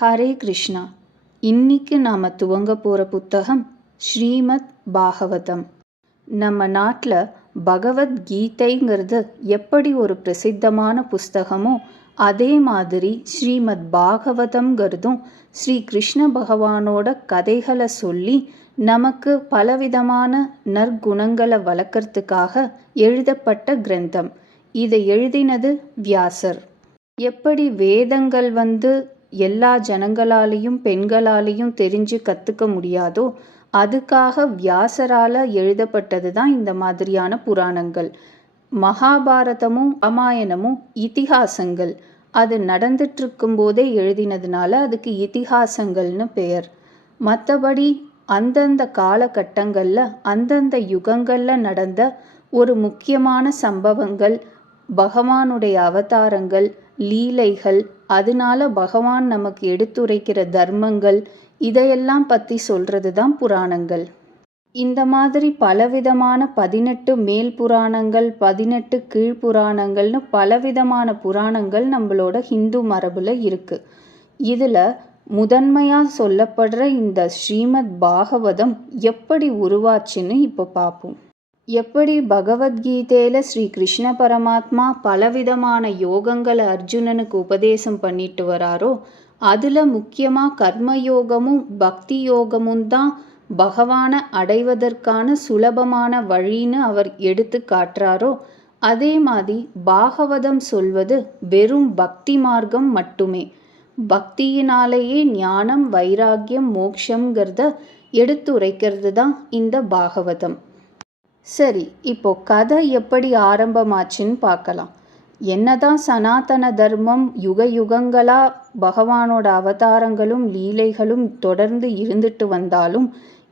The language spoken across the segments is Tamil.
ஹரே கிருஷ்ணா. இன்னைக்கு நாம் துவங்க போகிற புத்தகம் ஸ்ரீமத் பாகவதம். நம்ம நாட்டில் பகவத்கீதைங்கிறது எப்படி ஒரு பிரசித்தமான புஸ்தகமோ அதே மாதிரி ஸ்ரீமத் பாகவதம்ங்கிறதும் ஸ்ரீ கிருஷ்ண பகவானோட கதைகளை சொல்லி நமக்கு பலவிதமான நற்குணங்களை வளர்க்கறதுக்காக எழுதப்பட்ட கிரந்தம். இதை எழுதினது வியாசர். எப்படி வேதங்கள் எல்லா ஜனங்களாலேயும் பெண்களாலேயும் தெரிஞ்சு கற்றுக்க முடியாதோ அதுக்காக வியாசரால் எழுதப்பட்டது தான் இந்த மாதிரியான புராணங்கள். மகாபாரதமும் ராமாயணமும் இதிகாசங்கள். அது நடந்துட்டு இருக்கும்போதே எழுதினதுனால அதுக்கு இதிகாசங்கள்னு பெயர். மற்றபடி அந்தந்த காலகட்டங்களில் அந்தந்த யுகங்களில் நடந்த ஒரு முக்கியமான சம்பவங்கள், பகவானுடைய அவதாரங்கள், லீலைகள், அதனால பகவான் நமக்கு எடுத்துரைக்கிற தர்மங்கள், இதையெல்லாம் பற்றி சொல்கிறது தான் புராணங்கள். இந்த மாதிரி பலவிதமான 18 மேல் புராணங்கள், 18 கீழ் புராணங்கள்னு பலவிதமான புராணங்கள் நம்மளோட ஹிந்து மரபில் இருக்குது. இதில் முதன்மையாக சொல்லப்படுற இந்த ஸ்ரீமத் பாகவதம் எப்படி உருவாச்சுன்னு இப்போ பார்ப்போம். எப்படி பகவத்கீதையில் ஸ்ரீ கிருஷ்ண பரமாத்மா பலவிதமான யோகங்களை அர்ஜுனனுக்கு உபதேசம் பண்ணிட்டு வராரோ, அதில் முக்கியமாக கர்மயோகமும் பக்தி யோகமும் தான் பகவானை அடைவதற்கான சுலபமான வழின்னு அவர் எடுத்து காட்டுறாரோ, அதே மாதிரி பாகவதம் சொல்வது வெறும் பக்தி மார்க்கம் மட்டுமே. பக்தியினாலேயே ஞானம், வைராக்கியம், மோட்சங்கிறத எடுத்துரைக்கிறது தான் இந்த பாகவதம். சரி, இப்போ கதை எப்படி ஆரம்பமாச்சுன்னு பார்க்கலாம். என்னதான் சனாதன தர்மம் யுக யுகங்களாக பகவானோட அவதாரங்களும் லீலைகளும் தொடர்ந்து இருந்துட்டு வந்தாலும்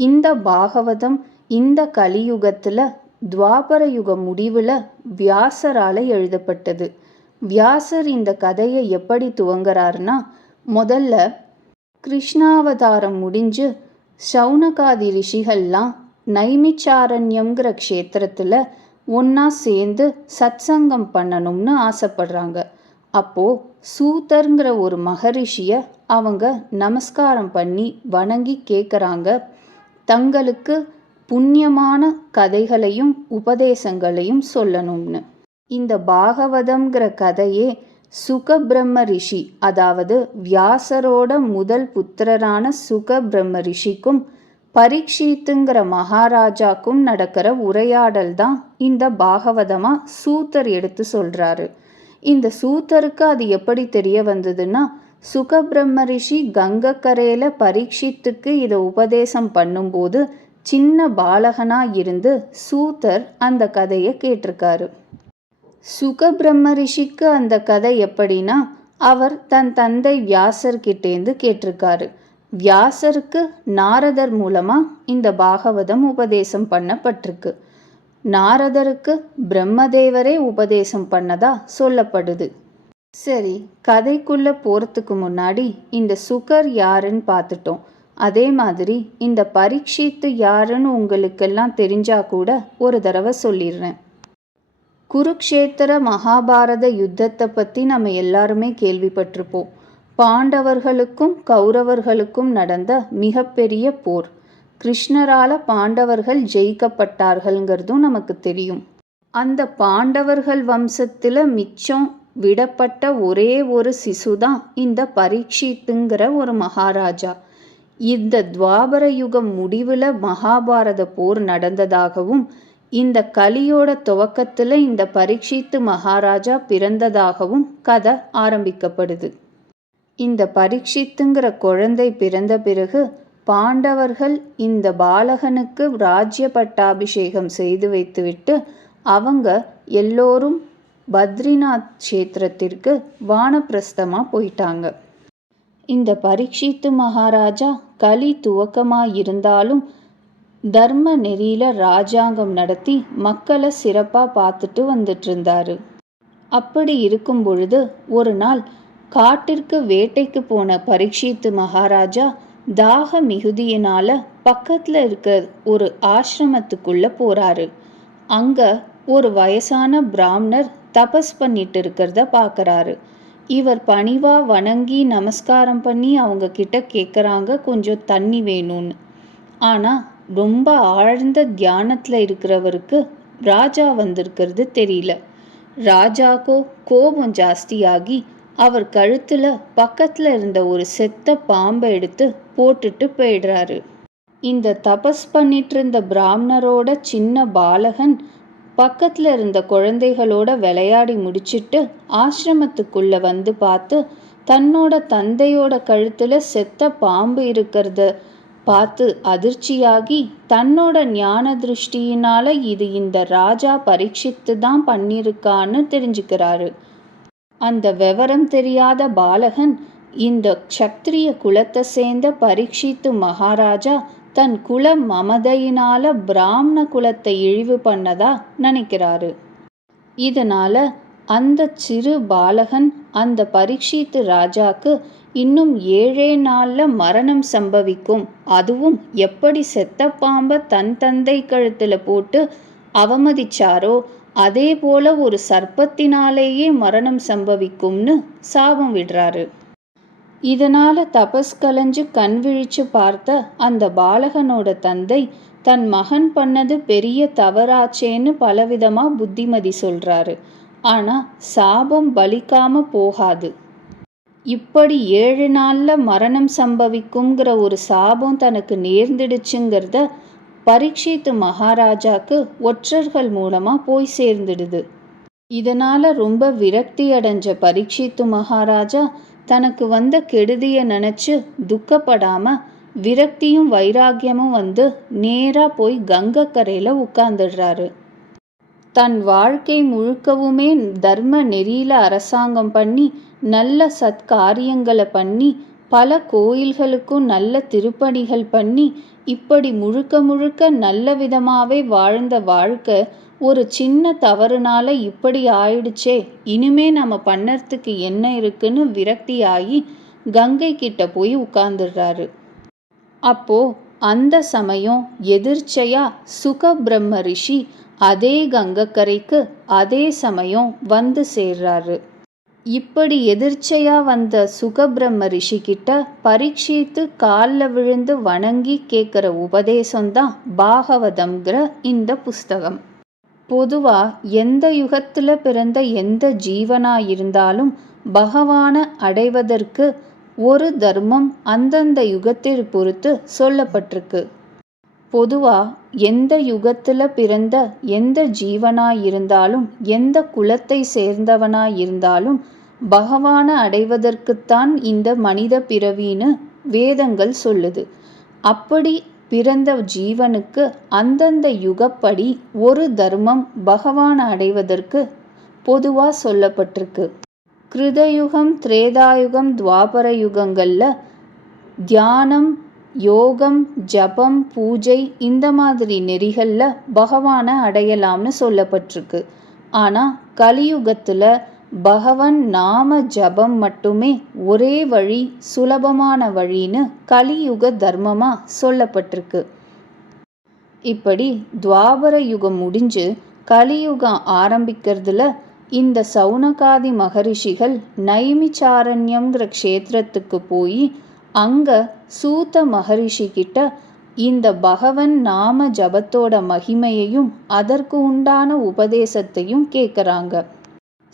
இந்த பாகவதம் இந்த கலியுகத்தில் துவாபர யுக முடிவில் வியாசரால் எழுதப்பட்டது. வியாசர் இந்த கதையை எப்படி துவங்குறாருன்னா, முதல்ல கிருஷ்ணாவதாரம் முடிஞ்சு சௌனகாதி ரிஷிகள்லாம் நைமிச்சாரண்யம்ங்கிற க்ஷேத்திரத்தில் ஒன்றா சேர்ந்து சத்சங்கம் பண்ணணும்னு ஆசைப்படுறாங்க. அப்போது சூதர்ங்கிற ஒரு மகரிஷியை அவங்க நமஸ்காரம் பண்ணி வணங்கி கேட்குறாங்க, தங்களுக்கு புண்ணியமான கதைகளையும் உபதேசங்களையும் சொல்லணும்னு. இந்த பாகவதம்ங்கிற கதையே சுகபிரம்ம ரிஷி, அதாவது வியாசரோட முதல் புத்திரரான சுகபிரம்ம ரிஷிக்கும் பரீட்சித்துங்கிற மகாராஜாக்கும் நடக்கிற உரையாடல் தான் இந்த பாகவதமாக சூத்தர் எடுத்து சொல்கிறாரு. இந்த சூத்தருக்கு அது எப்படி தெரிய வந்ததுன்னா, சுகபிரம்ம ரிஷி கங்கக்கரையில் பரீட்சித்துக்கு இதை உபதேசம் பண்ணும்போது சின்ன பாலகனாக இருந்து சூத்தர் அந்த கதையை கேட்டிருக்காரு. சுகபிரம்ம ரிஷிக்கு அந்த கதை எப்படின்னா, அவர் தன் தந்தை வியாசர்கிட்டேருந்து கேட்டிருக்காரு. வியாசருக்கு நாரதர் மூலமாக இந்த பாகவதம் உபதேசம் பண்ணப்பட்டிருக்கு. நாரதருக்கு பிரம்மதேவரே உபதேசம் பண்ணதா சொல்லப்படுது. சரி, கதைக்குள்ளே போகிறதுக்கு முன்னாடி இந்த சுகர் யாருன்னு பார்த்துட்டோம். அதே மாதிரி இந்த பரீட்சித்து யாருன்னு உங்களுக்கெல்லாம் தெரிஞ்சா கூட ஒரு தடவை சொல்லிடுறேன். குருக்ஷேத்திர மகாபாரத யுத்தத்தை பற்றி நம்ம எல்லாருமே கேள்விப்பட்டிருப்போம். பாண்டவர்களுக்கும் கௌரவர்களுக்கும் நடந்த மிகப்பெரிய போர். கிருஷ்ணரால் பாண்டவர்கள் ஜெயிக்கப்பட்டார்கள்ங்கிறதும் நமக்கு தெரியும். அந்த பாண்டவர்கள் வம்சத்தில் மிச்சம் விடப்பட்ட ஒரே ஒரு சிசுதான் இந்த பரீட்சித்துங்கிற ஒரு மகாராஜா. இந்த துவாபர யுகம் முடிவில் மகாபாரத போர் நடந்ததாகவும் இந்த கலியோட துவக்கத்தில் இந்த பரீட்சித்து மகாராஜா பிறந்ததாகவும் கதை ஆரம்பிக்கப்படுது. இந்த பரீட்சித்துங்கிற குழந்தை பிறந்த பிறகு பாண்டவர்கள் இந்த பாலகனுக்கு ராஜ்ய பட்டாபிஷேகம் செய்து வைத்துவிட்டு அவங்க எல்லோரும் பத்ரிநாத் க்ஷேத்திரத்திற்கு வானப்பிரஸ்தமாக போயிட்டாங்க. இந்த பரீட்சித்து மகாராஜா கலி துவக்கமாக இருந்தாலும் தர்ம நெறியில் ராஜாங்கம் நடத்தி மக்களை சிறப்பாக பார்த்துட்டு வந்துட்டு இருந்தாரு. அப்படி இருக்கும் பொழுது ஒரு நாள் காட்டிற்கு வேட்டைக்கு போன பரீட்சித்து மகாராஜா தாக மிகுதியினால பக்கத்தில் இருக்க ஒரு ஆசிரமத்துக்குள்ள போறாரு. அங்க ஒரு வயசான பிராமணர் தபஸ் பண்ணிட்டு இருக்கிறத பார்க்குறாரு. இவர் பணிவா வணங்கி நமஸ்காரம் பண்ணி அவங்க கிட்ட கேட்குறாங்க கொஞ்சம் தண்ணி வேணும்னு. ஆனால் ரொம்ப ஆழ்ந்த தியானத்தில் இருக்கிறவருக்கு ராஜா வந்திருக்கிறது தெரியல. ராஜாக்கோ கோபம் ஜாஸ்தியாகி அவர் கழுத்தில் பக்கத்தில் இருந்த ஒரு செத்த பாம்பை எடுத்து போட்டுட்டு போயிடுறாரு. இந்த தபஸ் பண்ணிட்டு இருந்த பிராமணரோட சின்ன பாலகன் பக்கத்தில் இருந்த குழந்தைகளோட விளையாடி முடிச்சிட்டு ஆசிரமத்துக்குள்ள வந்து பார்த்து தன்னோட தந்தையோட கழுத்தில் செத்த பாம்பு இருக்கிறத பார்த்து அதிர்ச்சியாகி தன்னோட ஞான திருஷ்டியினால இது இந்த ராஜா பரீட்சித்து தான் பண்ணியிருக்கான்னு தெரிஞ்சுக்கிறாரு. அந்த விவரம் தெரியாத பாலகன் இந்த க்ஷத்ரிய குலத்தை சேர்ந்த பரீட்சித்து மகாராஜா தன் குல மமதையினால பிராமண குலத்தை இழிவு பண்ணதா நினைக்கிறாரு. இதனால அந்த சிறு பாலகன் அந்த பரீட்சித்து ராஜாக்கு இன்னும் 7 நாளில் மரணம் சம்பவிக்கும், அதுவும் எப்படி செத்த பாம்பை தன் தந்தை கழுத்தில் போட்டு அவமதிச்சாரோ அதே போல ஒரு சர்ப்பத்தினாலேயே மரணம் சம்பவிக்கும்னு சாபம் விடுறாரு. இதனால தபஸ் கலைஞ்சு கண் விழிச்சு பார்த்த அந்த பாலகனோட தந்தை தன் மகன் பண்ணது பெரிய தவறாச்சேன்னு பலவிதமா புத்திமதி சொல்றாரு. ஆனா சாபம் பலிக்காம போகாது. இப்படி 7 நாள்ல மரணம் சம்பவிக்குங்கிற ஒரு சாபம் தனக்கு நேர்ந்துடுச்சுங்கிறத பரீட்சித்து மகாராஜாக்கு ஒற்றர்கள் மூலமா போய் சேர்ந்துடுது. இதனால ரொம்ப விரக்தி அடைஞ்ச பரீட்சித்து மகாராஜா தனக்கு வந்த கெடுதியை நினைச்சு துக்கப்படாம விரக்தியும் வைராக்கியமும் வந்து நேரா போய் கங்கக்கரையில உட்கார்ந்துடுறாரு. தன் வாழ்க்கை முழுக்கவுமே தர்ம நெறியில அரசாங்கம் பண்ணி நல்ல சத்காரியங்களை பண்ணி பல கோயில்களுக்கும் நல்ல திருப்பணிகள் பண்ணி இப்படி முழுக்க முழுக்க நல்ல விதமாவே வாழ்ந்த வாழ்க்கை ஒரு சின்ன தவறுனால இப்படி ஆயிடுச்சே, இனிமே நம்ம பண்ணறதுக்கு என்ன இருக்குன்னு விரக்தி ஆகி கங்கை கிட்ட போய் உட்கார்ந்துடுறாரு. அப்போ அந்த சமயம் எதிர்ச்சையா சுகபிரம்ம ரிஷி அதே கங்கக்கரைக்கு அதே சமயம் வந்து சேர்றாரு. இப்படி எதிர்ச்சையா வந்த சுகபிரம்ம ரிஷி கிட்ட பரீட்சித்து காலில் விழுந்து வணங்கி கேட்குற உபதேசம்தான் பாகவதம்ங்கிற இந்த புஸ்தகம். பொதுவா எந்த யுகத்துல பிறந்த எந்த ஜீவனா இருந்தாலும் பகவானை அடைவதற்கு ஒரு தர்மம் அந்தந்த யுகத்தை பொறுத்து சொல்லப்பட்டிருக்கு. பொதுவா எந்த யுகத்துல பிறந்த எந்த ஜீவனாய் இருந்தாலும் எந்த குலத்தை சேர்ந்தவனாய் இருந்தாலும் பகவானை அடைவதற்குத்தான் இந்த மனித பிறவின்னு வேதங்கள் சொல்லுது. அப்படி பிறந்த ஜீவனுக்கு அந்தந்த யுகப்படி ஒரு தர்மம் பகவானை அடைவதற்கு பொதுவா சொல்லப்பட்டிருக்கு. கிருதயுகம், திரேதாயுகம், துவாபர யுகங்கள்ல தியானம், யோகம், ஜபம், பூஜை இந்த மாதிரி நெறிகள்ல பகவானை அடையலாம்னு சொல்லப்பட்டிருக்கு. ஆனா கலியுகத்துல பகவன் நாம ஜபம் மட்டுமே ஒரே வழி, சுலபமான வழின்னு கலியுக தர்மமா சொல்லப்பட்டிருக்கு. இப்படி துவாபர யுகம் முடிஞ்சு கலியுகம் ஆரம்பிக்கிறதுல இந்த சௌனகாதி மகரிஷிகள் நைமிச்சாரண்யம்ங்கிற க்ஷேத்திரத்துக்கு போய் அங்க சூத மகரிஷி கிட்ட இந்த பகவன் நாம ஜபத்தோட மகிமையையும் அதற்கு உண்டான உபதேசத்தையும் கேட்குறாங்க.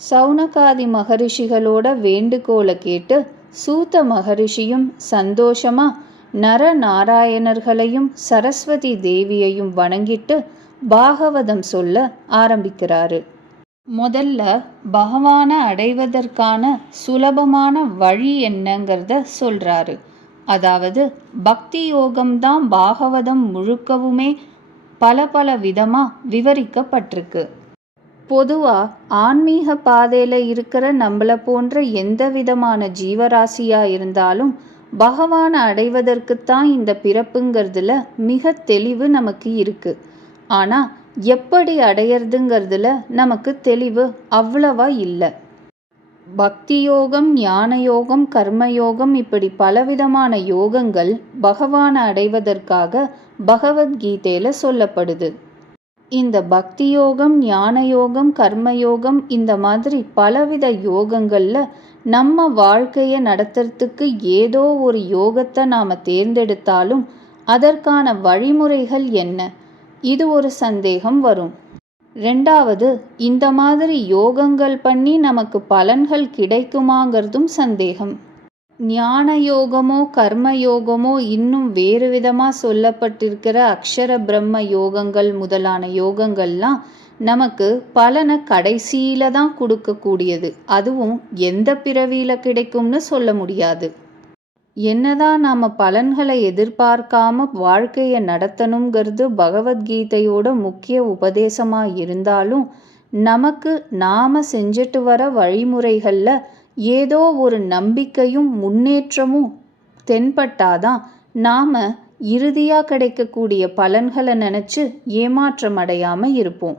சௌனகாதி மகரிஷிகளோட வேண்டுகோளை கேட்டு சூத மகரிஷியும் சந்தோஷமா நரநாராயணர்களையும் சரஸ்வதி தேவியையும் வணங்கிட்டு பாகவதம் சொல்ல ஆரம்பிக்கிறாரு. முதல்ல பகவானை அடைவதற்கான சுலபமான வழி என்னங்கிறத சொல்றாரு. அதாவது பக்தி யோகம்தான் பாகவதம் முழுக்கவுமே பல பல விதமா விவரிக்கப்பட்டிருக்கு. பொதுவாக ஆன்மீக பாதையில் இருக்கிற நம்மளை போன்ற எந்த விதமான ஜீவராசியாக இருந்தாலும் பகவானை அடைவதற்குத்தான் இந்த பிறப்புங்கிறதுல மிக தெளிவு நமக்கு இருக்குது. ஆனால் எப்படி அடையிறதுங்கிறதுல நமக்கு தெளிவு அவ்வளவா இல்லை. பக்தி யோகம், ஞான யோகம், கர்மயோகம் இப்படி பலவிதமான யோகங்கள் பகவானை அடைவதற்காக பகவத்கீதையில் சொல்லப்படுது. இந்த பக்தி யோகம், ஞான யோகம், கர்மயோகம் இந்த மாதிரி பலவித யோகங்களில் நம்ம வாழ்க்கையை நடத்துறதுக்கு ஏதோ ஒரு யோகத்தை நாம் தேர்ந்தெடுத்தாலும் அதற்கான வழிமுறைகள் என்ன? இது ஒரு சந்தேகம் வரும். ரெண்டாவது, இந்த மாதிரி யோகங்கள் பண்ணி நமக்கு பலன்கள் கிடைக்குமாங்கிறதும் சந்தேகம். ஞான யோகமோ கர்ம யோகமோ இன்னும் வேறு விதமாக சொல்லப்பட்டிருக்கிற அக்ஷர பிரம்ம யோகங்கள் முதலான யோகங்கள்லாம் நமக்கு பலனை கடைசியில தான் கொடுக்கக்கூடியது. அதுவும் எந்த பிறவியில் கிடைக்கும்னு சொல்ல முடியாது. என்னதான் நாம் பலன்களை எதிர்பார்க்காம வாழ்க்கையை நடத்தணுங்கிறது பகவத்கீதையோட முக்கிய உபதேசமாக இருந்தாலும் நமக்கு நாம் செஞ்சுட்டு வர வழிமுறைகளில் ஏதோ ஒரு நம்பிக்கையும் முன்னேற்றமும் தென்பட்டாதான் நாம் இறுதியாக கிடைக்கக்கூடிய பலன்களை நினச்சி ஏமாற்றம் அடையாமல் இருப்போம்.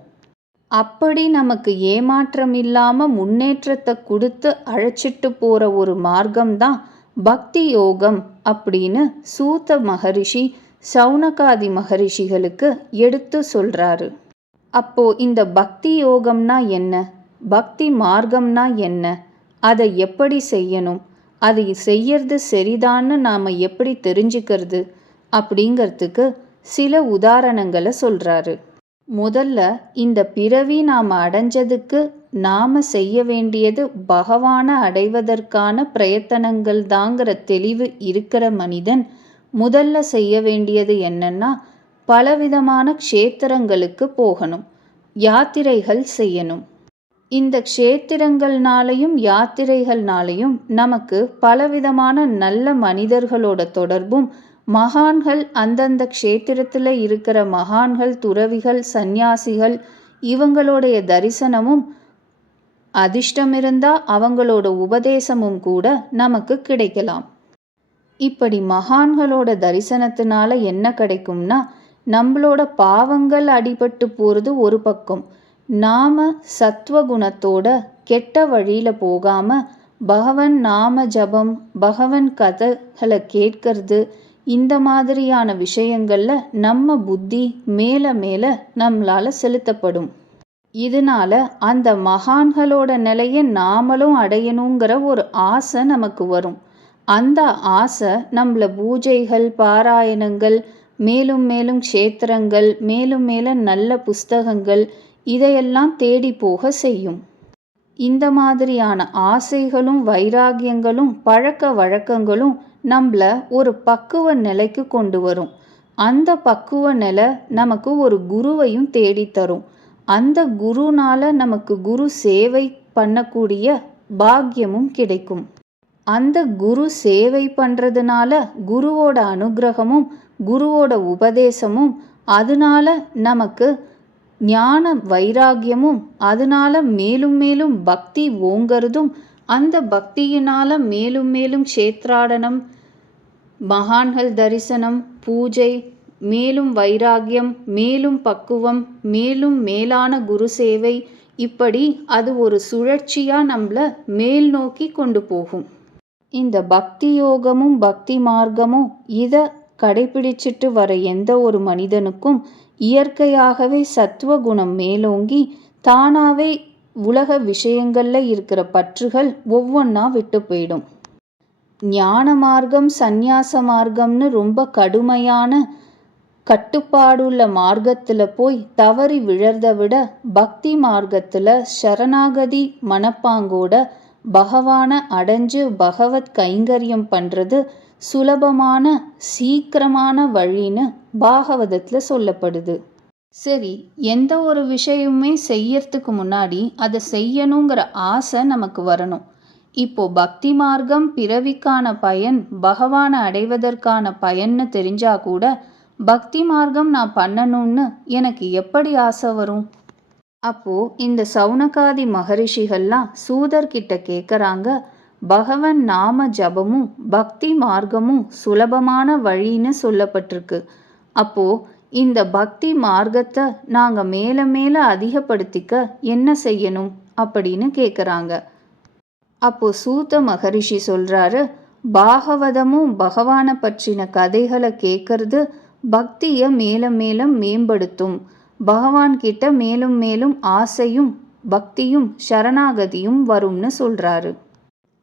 அப்படி நமக்கு ஏமாற்றம் இல்லாமல் முன்னேற்றத்தை கொடுத்து அழைச்சிட்டு போகிற ஒரு மார்க்கம்தான் பக்தி யோகம் அப்படின்னு சூத மகரிஷி சௌனகாதி மகரிஷிகளுக்கு எடுத்து சொல்றாரு. அப்போ இந்த பக்தி யோகம்னா என்ன, பக்தி மார்க்கம்னா என்ன, அதை எப்படி செய்யணும், அதை செய்யறது சரிதான்னு நாம் எப்படி தெரிஞ்சுக்கிறது அப்படிங்கிறதுக்கு சில உதாரணங்களை சொல்றாரு. முதல்ல இந்த பிறவி நாம் அடைஞ்சதுக்கு நாம் செய்ய வேண்டியது பகவானை அடைவதற்கான பிரயத்தனங்கள் தாங்கிற தெளிவு இருக்கிற மனிதன் முதல்ல செய்ய வேண்டியது என்னன்னா, பலவிதமான க்ஷேத்திரங்களுக்கு போகணும், யாத்திரைகள் செய்யணும். இந்த க்ஷேத்திரங்கள்னாலையும் யாத்திரைகள்னாலையும் நமக்கு பலவிதமான நல்ல மனிதர்களோட தொடர்பும், மகான்கள் அந்தந்த க்ஷேத்திரத்தில் இருக்கிற மகான்கள், துறவிகள், சந்நியாசிகள் இவங்களுடைய தரிசனமும், அதிர்ஷ்டம் இருந்தால் அவங்களோட உபதேசமும் கூட நமக்கு கிடைக்கலாம். இப்படி மகான்களோட தரிசனத்தினால என்ன கிடைக்கும்னா, நம்மளோட பாவங்கள் அடிபட்டு போகிறது ஒரு பக்கம், நாம சத்வகுணத்தோட கெட்ட வழியில் போகாமல் பகவன் நாம ஜபம், பகவன் கதைகளை கேட்கறது, இந்த மாதிரியான விஷயங்கள்ல நம்ம புத்தி மேலே மேலே நம்மளால் செலுத்தப்படும். இதனால அந்த மகான்களோட நிலையை நாமளும் அடையணுங்கிற ஒரு ஆசை நமக்கு வரும். அந்த ஆசை நம்மள பூஜைகள், பாராயணங்கள், மேலும் மேலும் க்ஷேத்திரங்கள், மேலும் மேலும் நல்ல புஸ்தகங்கள் இதையெல்லாம் தேடி போக செய்யும். இந்த மாதிரியான ஆசைகளும் வைராகியங்களும் பழக்க வழக்கங்களும் நம்மள ஒரு பக்குவ நிலைக்கு கொண்டு வரும். அந்த பக்குவ நிலை நமக்கு ஒரு குருவையும் தேடித்தரும். அந்த குருனால நமக்கு குரு சேவை பண்ணக்கூடிய பாக்கியமும் கிடைக்கும். அந்த குரு சேவை பண்ணுறதுனால குருவோட அனுகிரகமும் குருவோட உபதேசமும், அதனால நமக்கு ஞான வைராகியமும், அதனால மேலும் மேலும் பக்தி ஓங்கிறதும், அந்த பக்தியினால மேலும் மேலும் க்ஷேத்ராடனம், மகான்கள் தரிசனம், பூஜை, மேலும் வைராகியம், மேலும் பக்குவம், மேலும் மேலான குரு சேவை, இப்படி அது ஒரு சுழற்சியாக நம்மளை மேல் நோக்கி கொண்டு போகும். இந்த பக்தி யோகமும் பக்தி மார்க்கமும் இதை கடைபிடிச்சிட்டு வர எந்த ஒரு மனிதனுக்கும் இயற்கையாகவே சத்துவகுணம் மேலோங்கி தானாகவே உலக விஷயங்களில் இருக்கிற பற்றுகள் ஒவ்வொன்றா விட்டு போயிடும். ஞான மார்க்கம், சந்நியாச மார்க்கம்னு ரொம்ப கடுமையான கட்டுப்பாடுள்ள மார்க்கத்தில் போய் தவறி விழறத விட பக்தி மார்க்கத்தில் சரணாகதி மனப்பாங்கோட பகவானை அடைஞ்சு பகவத் கைங்கரியம் பண்ணுறது சுலபமான சீக்கிரமான வழின்னு பாகவதத்தில் சொல்லப்படுது. சரி, எந்த ஒரு விஷயமுமே செய்யறதுக்கு முன்னாடி அதை செய்யணுங்கிற ஆசை நமக்கு வரணும். இப்போ பக்தி மார்க்கம் பிறவிக்கான பயன், பகவானை அடைவதற்கான பயன்னு தெரிஞ்சா கூட பக்தி மார்க்கம் நான் பண்ணணும்னு எனக்கு எப்படி ஆசை வரும்? அப்போ இந்த சௌனகாதி மகரிஷிகள்லாம் சூதர்கிட்ட கேட்குறாங்க, பகவன் நாம ஜபமும் பக்தி மார்க்கமும் சுலபமான வழின்னு சொல்லப்பட்டிருக்கு. அப்போ இந்த பக்தி மார்க்கத்தை நாங்கள் மேலே மேலே அதிகப்படுத்திக்க என்ன செய்யணும் அப்படின்னு கேட்குறாங்க. அப்போ சூத மகரிஷி சொல்கிறாரு, பாகவதமும் பகவானை பற்றின கதைகளை கேட்கறது பக்தியை மேலும் மேலும் மேம்படுத்தும், பகவான் கிட்ட மேலும் மேலும் ஆசையும் பக்தியும் சரணாகதியும் வரும்னு சொல்கிறாரு.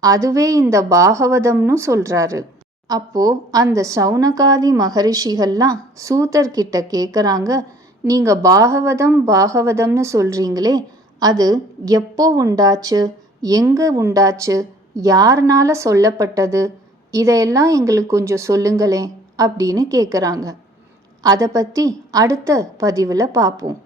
அதுவே இந்த பாகவதம்னு சொல்றாரு. அப்போ அந்த சௌனகாதி மகரிஷிகள்லாம் சூதர்கிட்ட கேட்குறாங்க, நீங்க பாகவதம் பாகவதம்னு சொல்றீங்களே, அது எப்போ உண்டாச்சு, எங்க உண்டாச்சு, யாருனால சொல்லப்பட்டது, இதையெல்லாம் எங்களுக்கு கொஞ்சம் சொல்லுங்களேன் அப்படின்னு கேட்குறாங்க. அதை பற்றி அடுத்த பதிவில் பார்ப்போம்.